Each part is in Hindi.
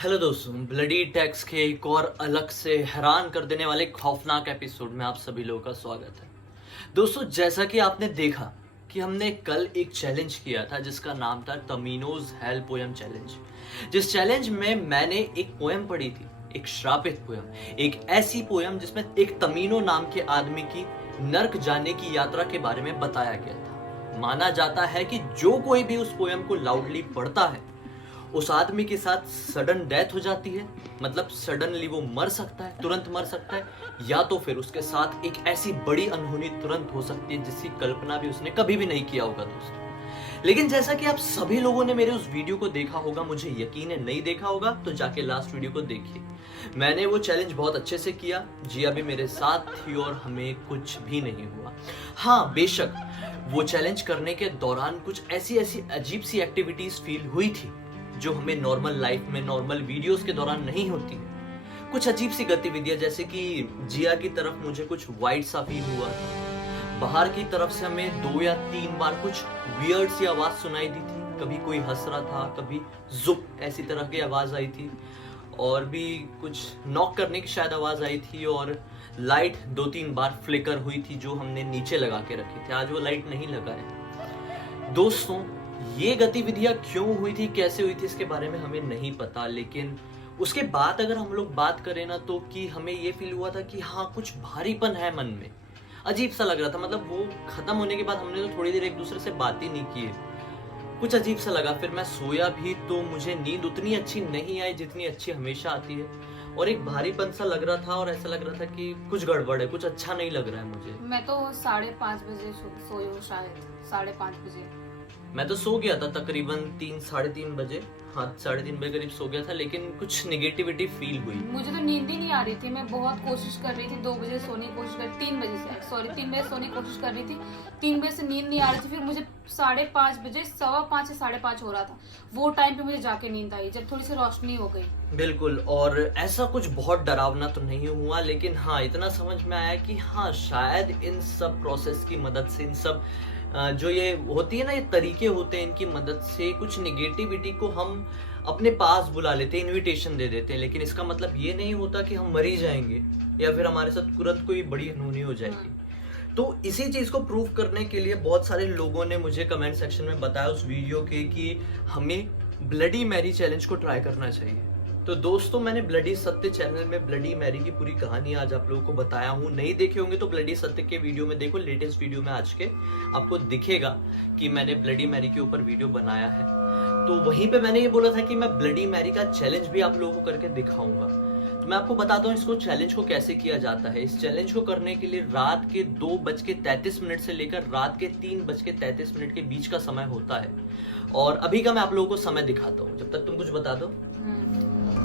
हेलो दोस्तों, ब्लडी टैक्स के एक और अलग से हैरान कर देने वाले खौफनाक एपिसोड में आप सभी लोगों का स्वागत है। दोस्तों, जैसा कि आपने देखा कि हमने कल एक चैलेंज किया था जिसका नाम था तमीनोज हेल पोयम चैलेंज। जिस चैलेंज में मैंने एक पोयम पढ़ी थी, एक श्रापित पोयम, एक ऐसी पोयम जिसमें एक तमीनो नाम के आदमी की नर्क जाने की यात्रा के बारे में बताया गया था। माना जाता है कि जो कोई भी उस पोयम को लाउडली पढ़ता है उस आदमी के साथ सडन डेथ हो जाती है, मतलब सडनली वो मर सकता है, तुरंत मर सकता है, या तो फिर उसके साथ एक ऐसी बड़ी अनहोनी तुरंत हो सकती है जिसकी कल्पना भी उसने कभी भी नहीं किया होगा दोस्तों। लेकिन जैसा कि आप सभी लोगों ने मेरे उस वीडियो को देखा होगा, मुझे यकीन है नहीं देखा होगा तो जाके लास्ट वीडियो को देखिए। मैंने वो चैलेंज बहुत अच्छे से किया, जिया भी मेरे साथ थी और हमें कुछ भी नहीं हुआ। हाँ, बेशक वो चैलेंज करने के दौरान कुछ ऐसी ऐसी अजीब सी एक्टिविटीज फील हुई थी जो हमें नॉर्मल लाइफ में नॉर्मल वीडियोस के दौरान नहीं होती। कुछ अजीब सी गतिविधियां, जैसे कि जिया की तरफ मुझे कुछ वाइट सा फील हुआ था, बाहर की तरफ से हमें 2 या 3 बार कुछ वियर्ड सी आवाज सुनाई दी थी, कभी कोई हंस रहा था, कभी जुप ऐसी तरह की आवाज आई थी, और भी कुछ नॉक करने की शायद आवाज आई थी, और लाइट 2-3 बार फ्लिकर हुई थी जो हमने नीचे लगा के रखी थी। आज वो लाइट नहीं लगा है। दोस्तों, ये गतिविधियां क्यों हुई थी, कैसे हुई थी, इसके बारे में हमें नहीं पता। लेकिन उसके बाद अगर हम लोग बात करें ना, तो कि हमें ये फील हुआ था कि हाँ, कुछ भारीपन है मन में, अजीब सा लग रहा था। मतलब वो खत्म होने के बाद हमने तो थोड़ी देर एक दूसरे से बात ही नहीं की है, कुछ अजीब सा लगा। फिर मैं सोया भी तो मुझे नींद उतनी अच्छी नहीं आई जितनी अच्छी हमेशा आती है, और एक भारीपन सा लग रहा था, और ऐसा लग रहा था कि कुछ गड़बड़ है, कुछ अच्छा नहीं लग रहा है मुझे। मैं तो 5:30 बजे सोई हूँ, शायद 5:30 बजे। मैं तो सो गया था तकरीबन 3-3:30 बजे। हाँ, 3:30 बजे करीब सो गया था, लेकिन कुछ निगेटिविटी फील हुई। मुझे तो नींद ही नहीं आ रही थी। मैं बहुत कोशिश कर रही थी, 2 बजे सोने की कोशिश कर, 3 बजे सोने की कोशिश कर रही थी। 3 बजे से नींद नहीं आ रही थी। फिर मुझे 5:30 बजे, 5:15 से 5:30 हो रहा था, वो टाइम पे मुझे जाके नींद आई जब थोड़ी सी रोशनी हो गई। बिल्कुल, और ऐसा कुछ बहुत डरावना तो नहीं हुआ, लेकिन हाँ, इतना समझ में आया कि हाँ, शायद इन सब प्रोसेस की मदद से, इन सब जो ये होती है ना, ये तरीके होते हैं, इनकी मदद से कुछ निगेटिविटी को हम अपने पास बुला लेते हैं, इनविटेशन दे देते हैं। लेकिन इसका मतलब ये नहीं होता कि हम मरी जाएंगे या फिर हमारे साथ तुरंत कोई बड़ी अनहोनी हो जाएगी। तो इसी चीज को प्रूव करने के लिए बहुत सारे लोगों ने मुझे कमेंट सेक्शन में बताया उस वीडियो के कि हमें ब्लडी मैरी चैलेंज को ट्राई करना चाहिए। तो दोस्तों, मैंने ब्लडी सत्य चैनल में ब्लडी मैरी की पूरी कहानी आज आप लोगों को बताया हूँ। नहीं देखे होंगे तो ब्लडी सत्य के वीडियो में देखो, लेटेस्ट वीडियो में आज के आपको दिखेगा कि मैंने ब्लडी मैरी के ऊपर वीडियो बनाया है। तो वहीं पे मैंने ये बोला था कि मैं ब्लडी मैरी का चैलेंज भी आप लोगों को करके दिखाऊंगा। तो मैं आपको बताता हूँ इसको चैलेंज को कैसे किया जाता है। इस चैलेंज को करने के लिए रात के 2:33 से लेकर रात के 3:33 के बीच का समय होता है। और अभी का मैं आप लोगों को समय दिखाता हूँ, जब तक तुम कुछ बता दो।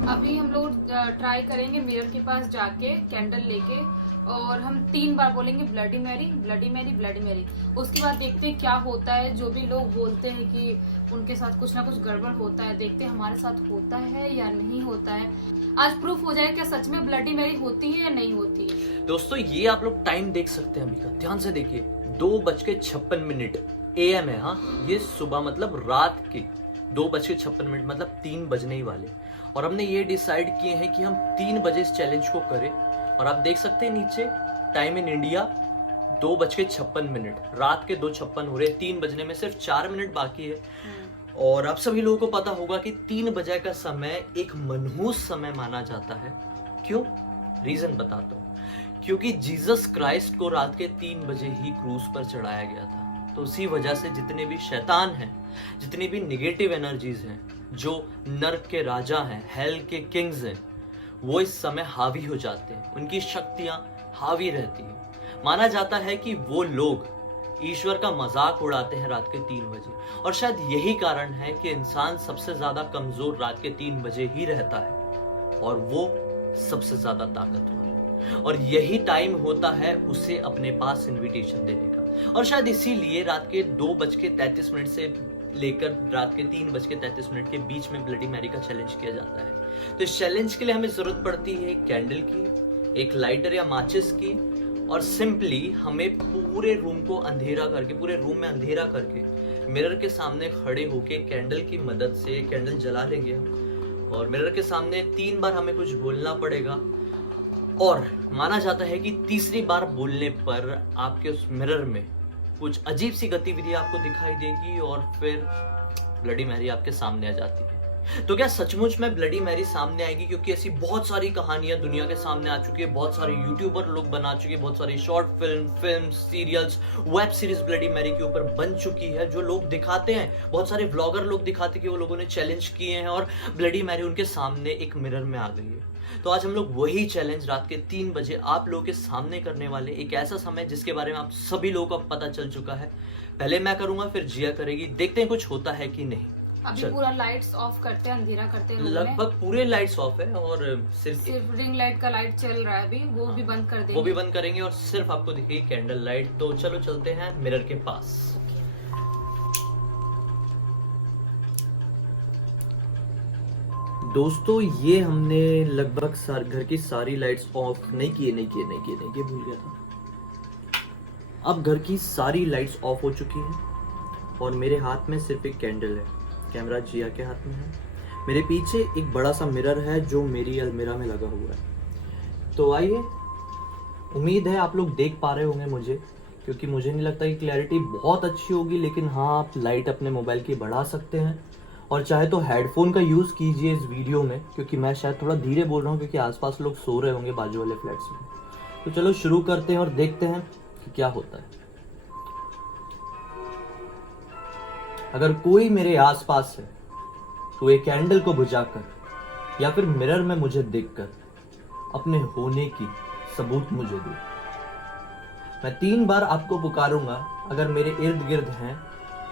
अभी हम लोग ट्राई करेंगे मिरर के पास जाके कैंडल लेके, और हम 3 बार बोलेंगे bloody Mary, bloody Mary, bloody Mary. उसके बाद देखते हैं क्या होता है। जो भी लोग बोलते हैं कि उनके साथ कुछ ना कुछ गड़बड़ होता है, देखते हैं हमारे साथ होता है या नहीं होता है। आज प्रूफ हो जाए क्या सच में ब्लडी मैरी होती है या नहीं होती है। दोस्तों, ये आप लोग टाइम देख सकते हैं अभी का, ध्यान से देखिए। 2:56 AM है। हाँ, ये सुबह मतलब रात के 2:56 मतलब 3 बजने ही वाले। और हमने ये डिसाइड किए हैं कि हम 3 बजे इस चैलेंज को करें। और आप देख सकते हैं नीचे टाइम इन इंडिया 2:56, रात के 2:56 हो रहे, 3 बजने में सिर्फ 4 मिनट बाकी है। और आप सभी लोगों को पता होगा कि 3 बजे का समय एक मनहूस समय माना जाता है। क्यों? रीजन बताता हूँ। क्योंकि जीसस क्राइस्ट को रात के 3 बजे ही क्रूस पर चढ़ाया गया था। तो उसी वजह से जितने भी शैतान हैं, जितनी भी निगेटिव एनर्जीज हैं, जो नर्क के राजा हैं, हेल के किंग्स हैं, वो इस समय हावी हो जाते हैं, उनकी शक्तियां हावी रहती हैं। माना जाता है कि वो लोग ईश्वर का मजाक उड़ाते हैं रात के 3 बजे। और शायद यही कारण है कि इंसान सबसे ज्यादा कमजोर रात के 3 बजे ही रहता है, और वो सबसे ज्यादा ताकतवर। और यही टाइम होता है उसे अपने पास इनविटेशन देने का। और शायद इसीलिए रात के 2:33 से लेकर रात के 3:33 के बीच में ब्लडी मैरी का चैलेंज किया जाता है। तो इस चैलेंज के लिए हमें जरूरत पड़ती है एक कैंडल की, एक लाइटर या माचिस की, और सिंपली हमें पूरे रूम को अंधेरा करके, पूरे रूम में अंधेरा करके मिरर के सामने खड़े होके कैंडल की मदद से कैंडल जला लेंगे हम, और मिरर के सामने 3 बार हमें कुछ बोलना पड़ेगा और माना जाता है कि तीसरी बार बोलने पर आपके उस मिरर में कुछ अजीब सी गतिविधि आपको दिखाई देगी और फिर ब्लडी मैरी आपके सामने आ जाती है। तो क्या सचमुच में ब्लडी मैरी सामने आएगी? क्योंकि ऐसी बहुत सारी कहानियां दुनिया के सामने आ चुकी है, बहुत सारे यूट्यूबर लोग बना चुके हैं, बहुत सारी short film serials, web series bloody Mary के ऊपर बन चुकी है, जो लोग दिखाते हैं, बहुत सारे व्लॉगर लोग दिखाते हैं कि वो लोगों ने चैलेंज किए हैं और ब्लडी मैरी उनके सामने एक मिरर में आ गई है। तो आज हम लोग वही चैलेंज रात के 3 बजे आप लोगों के सामने करने वाले, एक ऐसा समय जिसके बारे में आप सभी लोगों को पता चल चुका है। पहले मैं करूंगा, फिर जिया करेगी, देखते हैं कुछ होता है कि नहीं। अभी पूरा लाइट्स ऑफ करते हैं, अंधेरा करते हैं, लगभग पूरे लाइट्स ऑफ है और सिर्फ रिंग लाइट का लाइट चल रहा है अभी, वो भी बंद कर देंगे, वो भी बंद करेंगे और सिर्फ आपको दिखेगी कैंडल लाइट। तो चलो चलते हैं मिरर के पास। दोस्तों ये हमने लगभग घर की सारी लाइट्स ऑफ नहीं किए भूल गया था। अब घर की सारी लाइट्स ऑफ हो चुकी हैं और मेरे हाथ में सिर्फ एक कैंडल है। कैमरा जिया के हाथ में है। मेरे पीछे एक बड़ा सा मिरर है जो मेरी अलमीरा में लगा हुआ है। तो आइए, उम्मीद है आप लोग देख पा रहे होंगे मुझे, क्योंकि मुझे नहीं लगता कि क्लैरिटी बहुत अच्छी होगी, लेकिन हाँ आप लाइट अपने मोबाइल की बढ़ा सकते हैं और चाहे तो हेडफोन का यूज़ कीजिए इस वीडियो में, क्योंकि मैं शायद थोड़ा धीरे बोल रहा हूँ क्योंकि आसपास लोग सो रहे होंगे बाजू वाले फ्लैट्स में। तो चलो शुरू करते हैं और देखते हैं कि क्या होता है। अगर कोई मेरे आसपास है तो एक कैंडल को बुझाकर या फिर मिरर में मुझे देखकर अपने होने की सबूत मुझे दो। मैं 3 बार आपको पुकारूंगा। अगर मेरे इर्द गिर्द हैं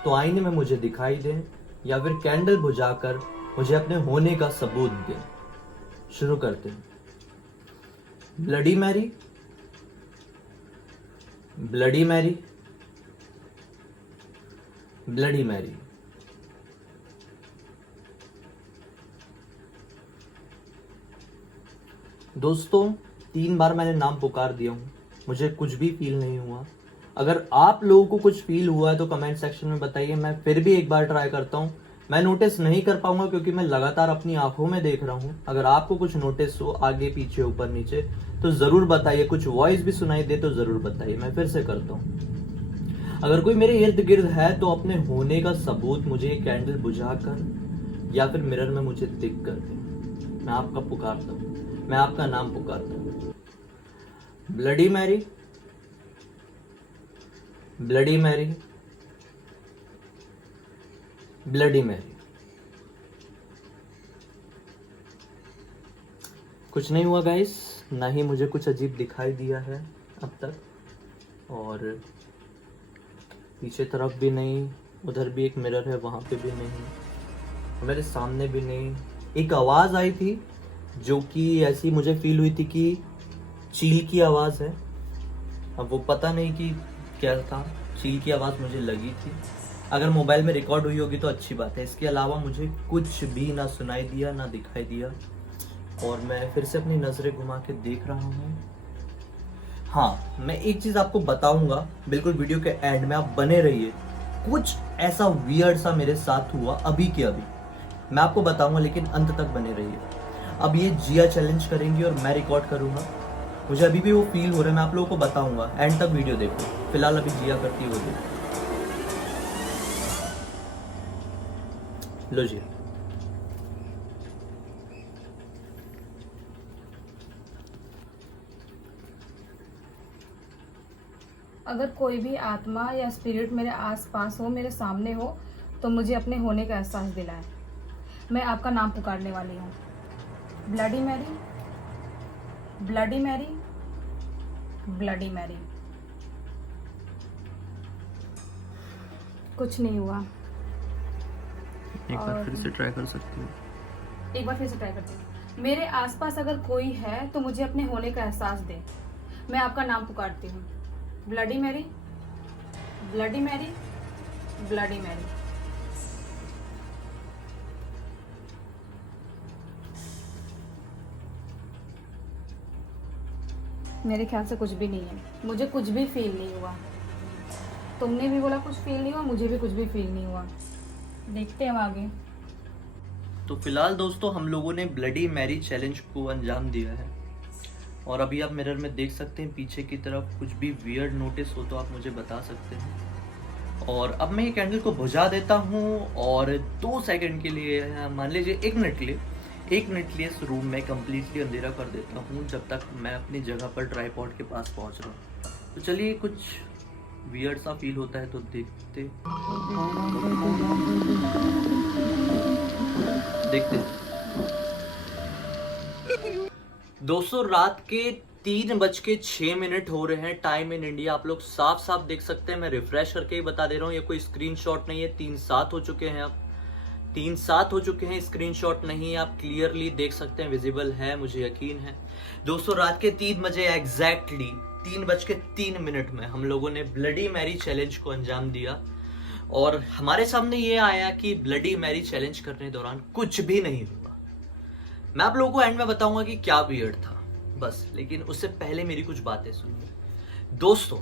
तो आईने में मुझे दिखाई दें या फिर कैंडल बुझाकर मुझे अपने होने का सबूत दें। शुरू करते हैं। Bloody Mary, bloody Mary, bloody Mary. दोस्तों 3 बार मैंने नाम पुकार दिया हूं, मुझे कुछ भी फील नहीं हुआ। अगर आप लोगों को कुछ फील हुआ है तो कमेंट सेक्शन में बताइए। मैं फिर भी एक बार ट्राई करता हूं। मैं नोटिस नहीं कर पाऊंगा क्योंकि मैं लगातार अपनी आंखों में देख रहा हूं। अगर आपको कुछ नोटिस हो आगे पीछे ऊपर नीचे तो जरूर बताइए। कुछ वॉइस भी सुनाई दे तो जरूर बताइए। मैं फिर से करता हूं। अगर कोई मेरे इर्द गिर्द है तो अपने होने का सबूत मुझे कैंडल बुझाकर या फिर मिरर में मुझे दिख कर दे। मैं आपका पुकारता हूं, मैं आपका नाम पुकारता हूं। Bloody Mary, bloody Mary, bloody Mary. कुछ नहीं हुआ गाइस, ना ही मुझे कुछ अजीब दिखाई दिया है अब तक। और पीछे तरफ भी नहीं, उधर भी एक मिरर है वहां पे भी नहीं, मेरे सामने भी नहीं। एक आवाज आई थी जो कि ऐसी मुझे फील हुई थी कि चील की आवाज है। अब वो पता नहीं कि क्या था, चील की आवाज मुझे लगी थी। अगर मोबाइल में रिकॉर्ड हुई होगी तो अच्छी बात है। इसके अलावा मुझे कुछ भी ना सुनाई दिया ना दिखाई दिया। और मैं फिर से अपनी नजरें घुमा के देख रहा हूँ। हाँ, मैं एक चीज आपको बताऊंगा बिल्कुल वीडियो के एंड में, आप बने रहिए। कुछ ऐसा वियर्ड सा मेरे साथ हुआ अभी के अभी, मैं आपको बताऊंगा, लेकिन अंत तक बने रहिए। अब ये जिया चैलेंज करेंगी और मैं रिकॉर्ड करूंगा। मुझे अभी भी वो फील हो रहा है, मैं आप लोगों को बताऊंगा। एंड तक वीडियो देखो। फिलहाल अभी जिया करती हो देखो। लो जी, अगर कोई भी आत्मा या स्पिरिट मेरे आसपास हो, मेरे सामने हो, तो मुझे अपने होने का एहसास दिलाए। मैं आपका नाम पुकारने वाली हूँ। Bloody Mary, bloody Mary, bloody Mary. कुछ नहीं हुआ। एक बार फिर से ट्राई कर सकती हूँ। एक बार फिर से ट्राई करती हूँ। मेरे आसपास अगर कोई है तो मुझे अपने होने का एहसास दे। मैं आपका नाम पुकारती हूँ। Bloody Mary, bloody Mary, bloody Mary. मेरे ख्याल से कुछ भी नहीं है। मुझे कुछ भी फील नहीं हुआ। तुमने भी बोला कुछ फील नहीं हुआ, मुझे भी कुछ भी फील नहीं हुआ। देखते हैं आगे। तो फिलहाल दोस्तों हम लोगों ने ब्लडी मैरी चैलेंज को अंजाम दिया है और अभी आप मिरर में देख सकते हैं पीछे की तरफ कुछ भी वियर्ड नोटिस हो तो आप मुझे बता सकते हैं। और अब मैं ये कैंडल को बुझा देता हूँ और 2 सेकंड के लिए, मान लीजिए 1 मिनट के लिए, 1 मिनट के लिए इस रूम में कम्प्लीटली अंधेरा कर देता हूँ जब तक मैं अपनी जगह पर ट्राईपॉड के पास पहुँच रहा हूँ। तो चलिए, कुछ वियर्ड सा फील होता है तो देखते दोस्तों रात के 3:06 हो रहे हैं टाइम इन इंडिया। आप लोग साफ साफ देख सकते हैं, मैं रिफ्रेश करके ही बता दे रहा हूँ, ये कोई स्क्रीनशॉट नहीं है। 3:07 हो चुके हैं, अब 3:07 हो चुके हैं, स्क्रीनशॉट नहीं है, आप क्लियरली देख सकते हैं, विजिबल है, मुझे यकीन है। दोस्तों रात के 3 बजे एग्जैक्टली 3:03 में हम लोगों ने ब्लडी मैरी चैलेंज को अंजाम दिया और हमारे सामने ये आया कि ब्लडी मैरी चैलेंज करने दौरान कुछ भी नहीं हुआ। मैं आप लोगों को एंड में बताऊंगा कि क्या वियर्ड था बस, लेकिन उससे पहले मेरी कुछ बातें सुनिए। दोस्तों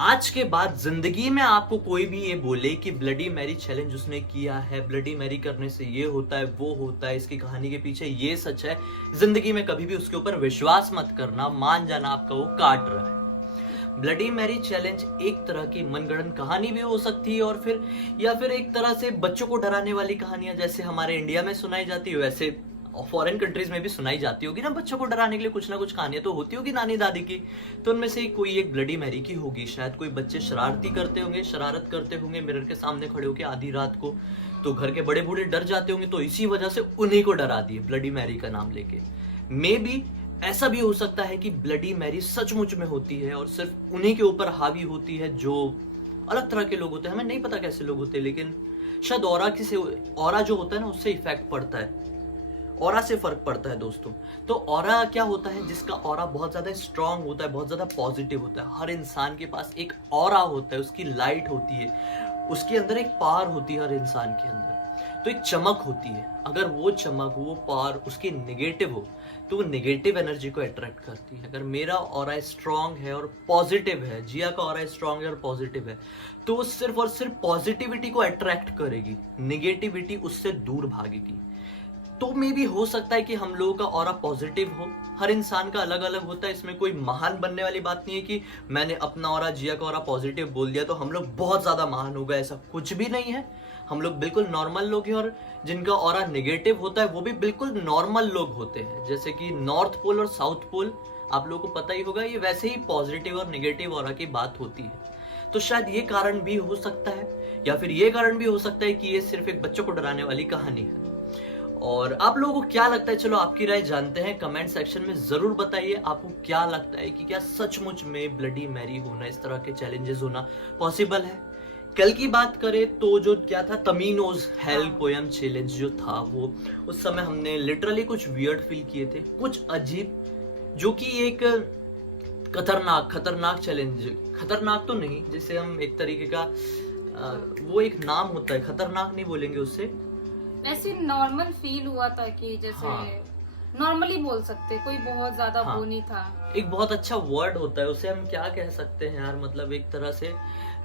आज के बाद जिंदगी में आपको कोई भी ये बोले कि ब्लडी मैरी चैलेंज उसने किया है, ब्लडी मैरी करने से ये होता है वो होता है, इसकी कहानी के पीछे ये सच है, जिंदगी में कभी भी उसके ऊपर विश्वास मत करना, मान जाना आपका वो काट रहा है। ब्लडी मैरी चैलेंज एक तरह की मनगढ़ंत कहानी भी हो सकती है और फिर एक तरह से बच्चों को डराने वाली कहानियां जैसे हमारे इंडिया में सुनाई जाती है वैसे फॉरेन कंट्रीज में भी सुनाई जाती होगी ना, बच्चों को डराने के लिए कुछ ना कुछ कहानियां तो होती होगी नानी दादी की। तो उनमें से कोई एक ब्लडी मैरी की होगी। शायद कोई बच्चे शरारत करते होंगे मिरर के सामने खड़े होकर आधी रात को, तो घर के बड़े बूढ़े डर जाते होंगे, तो इसी वजह से उन्हीं को डरा दिए ब्लडी मैरी का नाम लेके। मे बी ऐसा भी हो सकता है कि ब्लडी मैरी सचमुच में होती है और सिर्फ उन्हीं के ऊपर हावी होती है जो अलग तरह के लोग होते हैं। हमें नहीं पता कैसे लोग होते हैं, लेकिन शायद ऑरा जो होता है ना उससे इफेक्ट पड़ता है, ऑरा से फर्क पड़ता है दोस्तों। तो ऑरा क्या होता है, जिसका ऑरा बहुत ज्यादा स्ट्रांग होता है, बहुत ज्यादा पॉजिटिव होता है। हर इंसान के पास एक ऑरा होता है, उसकी लाइट होती है, उसके अंदर एक पावर होती है हर इंसान के अंदर, तो एक चमक होती है। अगर वो चमक, वो पावर उसकी नेगेटिव हो तो वो नेगेटिव एनर्जी को अट्रैक्ट करती है। अगर मेरा ऑरा स्ट्रांग है और पॉजिटिव है, जिया का ऑरा स्ट्रांग है और पॉजिटिव है, तो वो सिर्फ और सिर्फ पॉजिटिविटी को अट्रैक्ट करेगी, नेगेटिविटी उससे दूर भागेगी। तो मे भी हो सकता है कि हम लोगों का ऑरा पॉजिटिव हो। हर इंसान का अलग अलग होता है, इसमें कोई महान बनने वाली बात नहीं है कि मैंने अपना ऑरा, जिया का ऑरा पॉजिटिव बोल दिया तो हम लोग बहुत ज्यादा महान हो गए, ऐसा कुछ भी नहीं है। हम लोग बिल्कुल नॉर्मल लोग हैं और जिनका ऑरा नेगेटिव होता है वो भी बिल्कुल नॉर्मल लोग होते हैं। जैसे कि नॉर्थ पोल और साउथ पोल आप लोगों को पता ही होगा, ये वैसे ही पॉजिटिव और नेगेटिव ऑरा की बात होती है। तो शायद ये कारण भी हो सकता है, या फिर ये कारण भी हो सकता है कि ये सिर्फ एक बच्चों को डराने वाली कहानी है। और आप लोगों को क्या लगता है, चलो आपकी राय जानते हैं, कमेंट सेक्शन में जरूर बताइए आपको क्या लगता है कि क्या सचमुच में ब्लडी मैरी होना, इस तरह के चैलेंजेस होना पॉसिबल है। कल की बात करें तो जो क्या था, तमीनोज हेल पोयम चैलेंज जो था, वो उस समय हमने लिटरली कुछ वियर्ड फील किए थे, कुछ अजीब, जो कि एक खतरनाक चैलेंज, खतरनाक तो नहीं, जिसे हम एक तरीके का वो एक नाम होता है, खतरनाक नहीं बोलेंगे उससे, ऐसे नॉर्मल फील हुआ था कि जैसे नॉर्मली बोल सकते, कोई बहुत ज्यादा वो नहीं था। एक बहुत अच्छा वर्ड होता है, उसे हम क्या कह सकते हैं यार, मतलब एक तरह से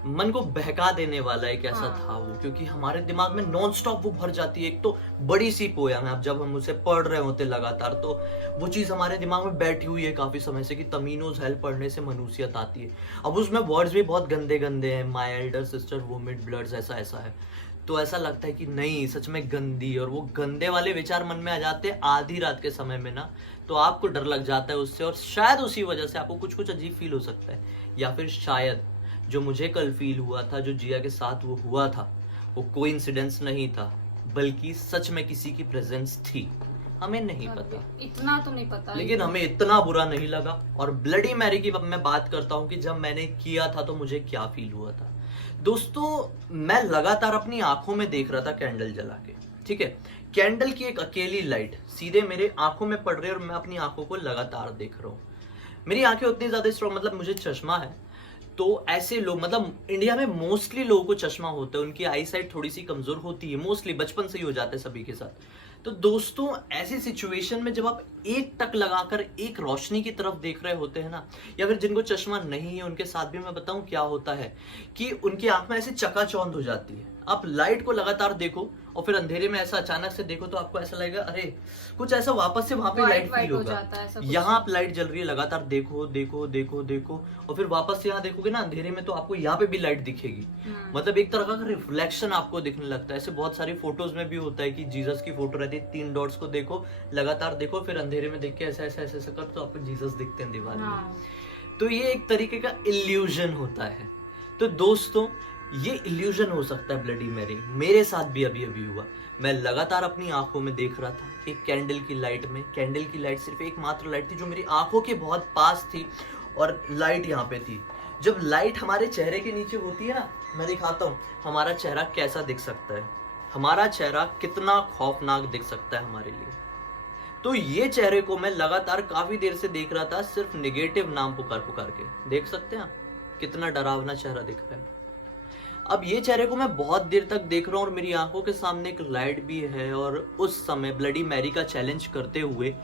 मन को बहका देने वाला एक ऐसा था वो, क्योंकि हमारे दिमाग में नॉन स्टॉप वो भर जाती है। एक तो बड़ी सी पोयम है, अब जब हम उसे पढ़ रहे होते लगातार तो वो चीज हमारे दिमाग में बैठी हुई है काफी समय से कि तमीनोज हेल पढ़ने से मनुष्यत आती है। अब उसमें वर्ड्स भी बहुत गंदे गंदे हैं, my Elder sister vomit bloods, ऐसा है। तो ऐसा लगता है कि नहीं, सच में गंदी, और वो गंदे वाले विचार मन में आ जाते हैं आधी रात के समय में ना, तो आपको डर लग जाता है उससे, और शायद उसी वजह से आपको कुछ अजीब फील हो सकता है। या फिर शायद जो मुझे कल फील हुआ था, जो जिया के साथ वो हुआ था, वो कोइंसिडेंस नहीं था, बल्कि सच में किसी की प्रेजेंस थी। हमें नहीं पता, इतना तो नहीं पता, लेकिन हमें इतना बुरा नहीं लगा। और ब्लडी मैरी की मैं बात करता हूँ कि जब मैंने किया था तो मुझे क्या फील हुआ था। दोस्तों मैं लगातार अपनी आंखों में देख रहा था कैंडल जला के, ठीक है, कैंडल की एक अकेली लाइट सीधे मेरे आंखों में पड़ रही है और मैं अपनी आंखों को लगातार देख रहा हूँ। मेरी आंखें उतनी ज्यादा स्ट्रॉन्ग, मतलब मुझे चश्मा है, तो ऐसे लोग, मतलब इंडिया में मोस्टली लोगों को चश्मा होता है, उनकी आई साइट थोड़ी सी कमजोर होती है, मोस्टली बचपन से ही हो जाता है सभी के साथ। तो दोस्तों ऐसी सिचुएशन में जब आप एक टक लगाकर एक रोशनी की तरफ देख रहे होते हैं ना, या फिर जिनको चश्मा नहीं है उनके साथ भी मैं बताऊं क्या होता है कि उनकी आंख में ऐसे चकाचौंध हो जाती है। आप लाइट को लगातार देखो और फिर अंधेरे में ऐसा अचानक से देखो तो आपको ऐसा लगेगा अरे कुछ ऐसा वापस से वहां पे लाइट फील होगा। यहाँ आप लाइट जल रही है, लगातार देखो देखो देखो देखो और फिर वापस से यहाँ देखोगे ना अंधेरे में तो आपको यहाँ पे भी लाइट दिखेगी। मतलब एक तरह का रिफ्लेक्शन आपको दिखने लगता है। ऐसे बहुत सारी फोटोज में भी होता है कि जीसस की फोटो रहती है, 3 डॉट्स को देखो, लगातार देखो, फिर अंधेरे में देख के ऐसा ऐसा ऐसा कर तो आपको जीसस दिखते हैं दीवार में। तो ये एक तरीके का इल्यूजन होता है। तो दोस्तों ये इल्यूजन हो सकता है ब्लडी मैरी। मेरे साथ भी अभी अभी हुआ। मैं लगातार अपनी आंखों में देख रहा था एक कैंडल की लाइट में। कैंडल की लाइट सिर्फ एकमात्र लाइट थी जो मेरी आंखों के बहुत पास थी और लाइट यहाँ पे थी। जब लाइट हमारे चेहरे के नीचे होती है ना, मैं दिखाता हूँ हमारा चेहरा कैसा दिख सकता है। हमारा चेहरा कितना खौफनाक दिख सकता है हमारे लिए। तो ये चेहरे को मैं लगातार काफी देर से देख रहा था, सिर्फ नेगेटिव नाम पुकार पुकार के। देख सकते हैं आप कितना डरावना चेहरा दिख रहा है। अब ये चेहरे को मैं बहुत देर तक देख रहा हूँ और मेरी आंखों के सामने एक लाइट भी है और उस समय ब्लडी मैरी का चैलेंज करते हुए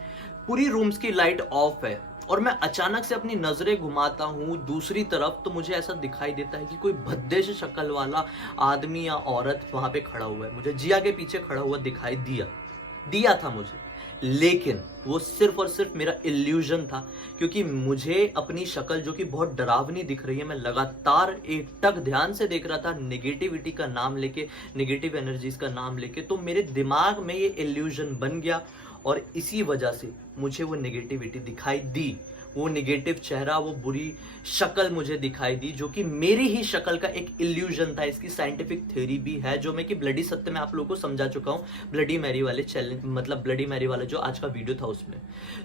पूरी रूम्स की लाइट ऑफ है और मैं अचानक से अपनी नजरें घुमाता हूँ दूसरी तरफ तो मुझे ऐसा दिखाई देता है कि कोई भद्दे से शक्ल वाला आदमी या औरत वहां पे खड़ा हुआ है। मुझे जिया के पीछे खड़ा हुआ दिखाई दिया था मुझे, लेकिन वो सिर्फ और सिर्फ मेरा इल्यूजन था क्योंकि मुझे अपनी शक्ल जो कि बहुत डरावनी दिख रही है, मैं लगातार एकटक ध्यान से देख रहा था नेगेटिविटी का नाम लेके, नेगेटिव एनर्जीज का नाम लेके। तो मेरे दिमाग में ये इल्यूजन बन गया और इसी वजह से मुझे वो नेगेटिविटी दिखाई दी। वो नेगेटिव चेहरा, वो बुरी शक्ल मुझे दिखाई दी जो कि मेरी ही शक्ल का एक इल्यूजन था। इसकी साइंटिफिक थ्योरी भी है जो मैं कि ब्लडी सत्य में आप लोगों को समझा चुका हूँ ब्लडी मैरी वाले चैलेंज, मतलब ब्लडी मैरी वाला जो आज का वीडियो था उसमें।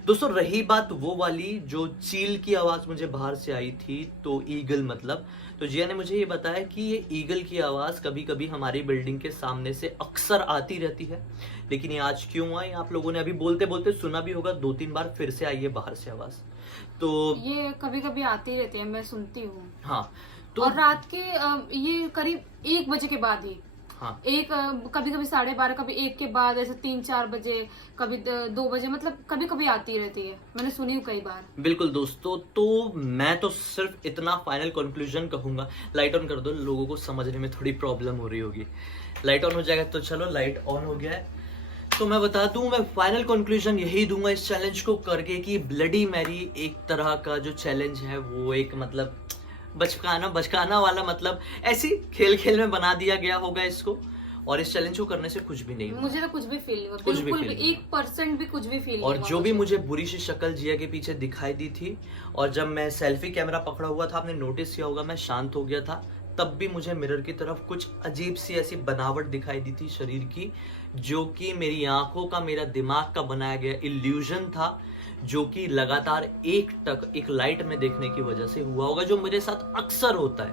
दोस्तों रही बात वो वाली जो चील की आवाज मुझे बाहर से आई थी, तो ईगल मतलब, तो जिया ने मुझे ये बताया कि ये ईगल की आवाज कभी कभी हमारी बिल्डिंग के सामने से अक्सर आती रहती है, लेकिन ये आज क्यों आई आप लोगों ने अभी बोलते बोलते सुना भी होगा, 2-3 बार फिर से आई है बाहर से आवाज। तो ये कभी कभी आती रहती है, मैं सुनती हूँ। हाँ तो और रात के ये करीब 1 बजे के बाद ही, हाँ कभी कभी 12:30, कभी 1 के बाद, ऐसे 3-4 बजे, कभी 2 बजे, मतलब कभी कभी आती रहती है, मैंने सुनी हूँ कई बार। बिल्कुल दोस्तों, तो मैं तो सिर्फ इतना फाइनल कंक्लूजन कहूंगा, लाइट ऑन कर दो, लोगों को समझने में थोड़ी प्रॉब्लम हो रही होगी। लाइट ऑन हो जाएगा तो चलो, लाइट ऑन हो गया है। तो मैं बता दूं, मैं फाइनल कंक्लूजन यही दूंगा इस चैलेंज को करके कि ब्लडी मैरी एक तरह का जो चैलेंज है वो एक मतलब बचकाना वाला, मतलब ऐसी खेल खेल में बना दिया गया होगा इसको, और इस चैलेंज को करने से कुछ भी नहीं हुआ। मुझे तो कुछ भी फील नहीं हुआ, बिल्कुल भी 1% भी कुछ भी फील नहीं हुआ। और जो भी मुझे बुरी सी शक्ल जिया के पीछे दिखाई दी थी, और जब मैं सेल्फी कैमरा पकड़ा हुआ था, आपने नोटिस किया होगा मैं शांत हो गया था, तब भी मुझे मिरर की तरफ कुछ अजीब सी ऐसी बनावट दिखाई दी थी शरीर की, जो कि मेरी आंखों का, मेरा दिमाग का बनाया गया इल्यूजन था, जो कि लगातार एक लाइट में देखने की वजह से हुआ होगा, जो मेरे साथ अक्सर होता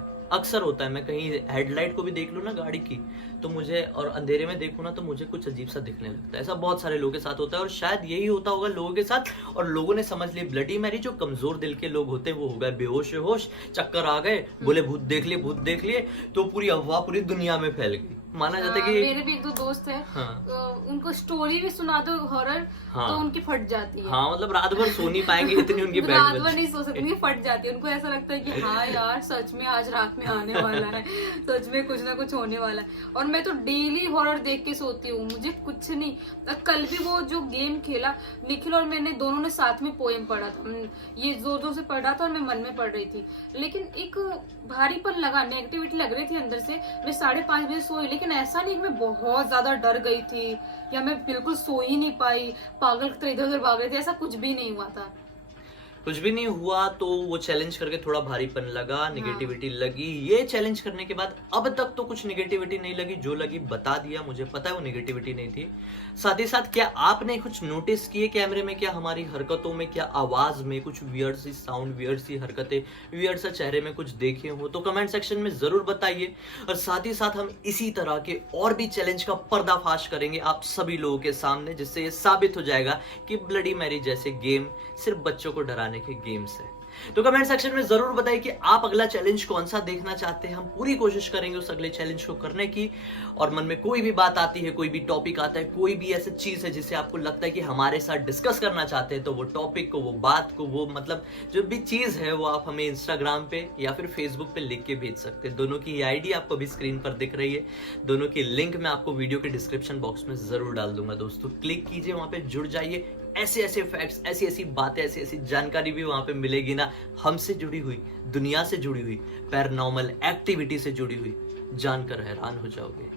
है। मैं कहीं हेडलाइट को भी देख लूं ना गाड़ी की, तो मुझे, और अंधेरे में देखूं ना, तो मुझे कुछ अजीब सा दिखने लगता है। ऐसा बहुत सारे लोगों के साथ होता है और शायद यही होता होगा लोगों के साथ, और लोगों ने समझ लिया ब्लडी मैरी जो कमजोर दिल के लोग होते हैं वो हो गए बेहोश, चक्कर आ गए, बोले भूत देख लिए, तो पूरी अफवाह पूरी दुनिया में फैल गई। माना जाता है कि मेरे भी 1-2 दोस्त है, उनको स्टोरी भी सुना दो हॉरर, तो उनकी फट जाती है। हाँ, मतलब रात भर सो नहीं पाएंगे इतनी उनकी बैड रात भर नहीं सो सकती, फट जाती है। उनको ऐसा लगता है कि हाँ यार सच में आज रात में आने वाला है, सच में कुछ ना कुछ होने वाला है। और मैं तो डेली हॉरर देख के सोती हूँ, मुझे कुछ नहीं। कल भी वो जो गेम खेला निखिल और मैंने, दोनों ने साथ में पोएम पढ़ा था, ये जोर जोर से पढ़ा था और मैं मन में पढ़ रही थी, लेकिन एक भारीपन लगा, नेगेटिविटी लग रही थी अंदर से। मैं 5:30 बजे सोई, लेकिन ऐसा नहीं कि मैं बहुत ज्यादा डर गई थी या मैं बिल्कुल सो ही नहीं पाई, पागल की तरह इधर उधर भाग रही थी, ऐसा कुछ भी नहीं हुआ था। कुछ भी नहीं हुआ। तो वो चैलेंज करके थोड़ा भारीपन लगा, नेगेटिविटी लगी। ये चैलेंज करने के बाद अब तक तो कुछ नेगेटिविटी नहीं लगी, जो लगी बता दिया, मुझे पता है वो नेगेटिविटी नहीं थी। साथ ही साथ क्या आपने कुछ नोटिस किए कैमरे में, क्या हमारी हरकतों में, क्या आवाज में कुछ वियर्ड सी साउंड, वियर्ड सी हरकतें, वियर्ड सा चेहरे में कुछ देखे हो तो कमेंट सेक्शन में जरूर बताइए। और साथ ही साथ हम इसी तरह के और भी चैलेंज का पर्दाफाश करेंगे आप सभी लोगों के सामने, जिससे ये साबित हो जाएगा कि ब्लडी मैरी जैसे गेम सिर्फ बच्चों को डराने के गेम्स है। तो कमेंट सेक्शन में जरूर बताइए कि आप अगला चैलेंज कौन सा देखना चाहते हैं। हम पूरी कोशिश करेंगे उस अगले चैलेंज को करने की। और मन में कोई भी बात आती है, कोई भी टॉपिक आता है, कोई भी ऐसी चीज है जिसे आपको लगता है कि हमारे साथ डिस्कस करना चाहते हैं, तो वो टॉपिक को, वो बात को, वो मतलब जो भी चीज है, वो आप हमें इंस्टाग्राम पे या फिर फेसबुक पे लिख के भेज सकते हैं। दोनों की आईडी आपको भी स्क्रीन पर दिख रही है, दोनों की लिंक मैं आपको वीडियो के डिस्क्रिप्शन बॉक्स में जरूर डाल दूंगा। दोस्तों क्लिक कीजिए, वहां पे जुड़ जाइए। ऐसे ऐसे फैक्ट्स, ऐसी ऐसी बातें, ऐसी ऐसी जानकारी भी वहां पे मिलेगी ना, हमसे जुड़ी हुई, दुनिया से जुड़ी हुई, पैरानॉर्मल एक्टिविटी से जुड़ी हुई, जानकर हैरान हो जाओगे।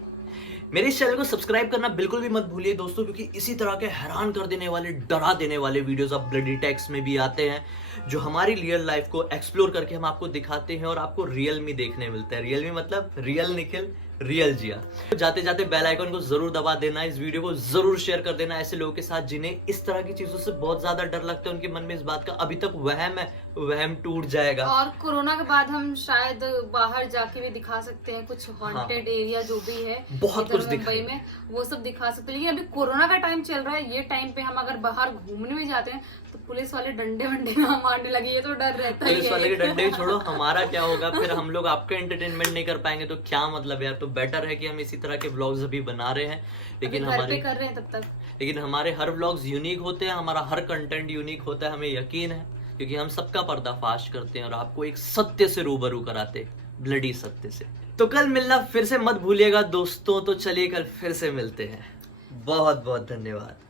मेरे इस चैनल को सब्सक्राइब करना बिल्कुल भी मत भूलिए दोस्तों, क्योंकि इसी तरह के हैरान कर देने वाले, डरा देने वाले वीडियोस अब ब्लडी टैक्स में भी आते हैं, जो हमारी रियल लाइफ को एक्सप्लोर करके हम आपको दिखाते हैं और आपको रियल में देखने मिलता है। रियल में मतलब रियल निखिल, रियल जिया। जाते जाते बेल आइकन को जरूर दबा देना, इस वीडियो को जरूर शेयर कर देना ऐसे लोगों के साथ जिन्हें इस तरह की चीजों से बहुत ज्यादा डर लगता है। उनके मन में इस बात का अभी तक वहम है, वहम टूट जाएगा। और कोरोना के बाद हम शायद बाहर जाके भी दिखा सकते हैं कुछ हॉन्टेड एरिया जो भी है, बहुत कुछ मुंबई में, वो सब दिखा सकते हैं। लेकिन अभी कोरोना का टाइम चल रहा है, ये टाइम पे हम अगर बाहर घूमने भी जाते हैं तो पुलिस वाले डंडे वंडे ना मारने लगे, ये तो डर रहता है। पुलिस वाले के डंडे छोड़ो, हमारा क्या होगा फिर? हम लोग आपका एंटरटेनमेंट नहीं कर पाएंगे तो क्या मतलब यार। तो बेटर है कि हम इसी तरह के व्लॉग्स अभी बना रहे हैं, लेकिन हमारे कर रहे हैं तब तक, लेकिन हमारे हर व्लॉग्स यूनिक होते हैं, हमारा हर कंटेंट यूनिक होता है, हमें यकीन है, क्योंकि हम सबका पर्दाफाश करते हैं और आपको एक सत्य से रूबरू कराते हैं, ब्लडी सत्य से। तो कल मिलना फिर से मत भूलिएगा दोस्तों। तो चलिए कल फिर से मिलते हैं। बहुत बहुत धन्यवाद।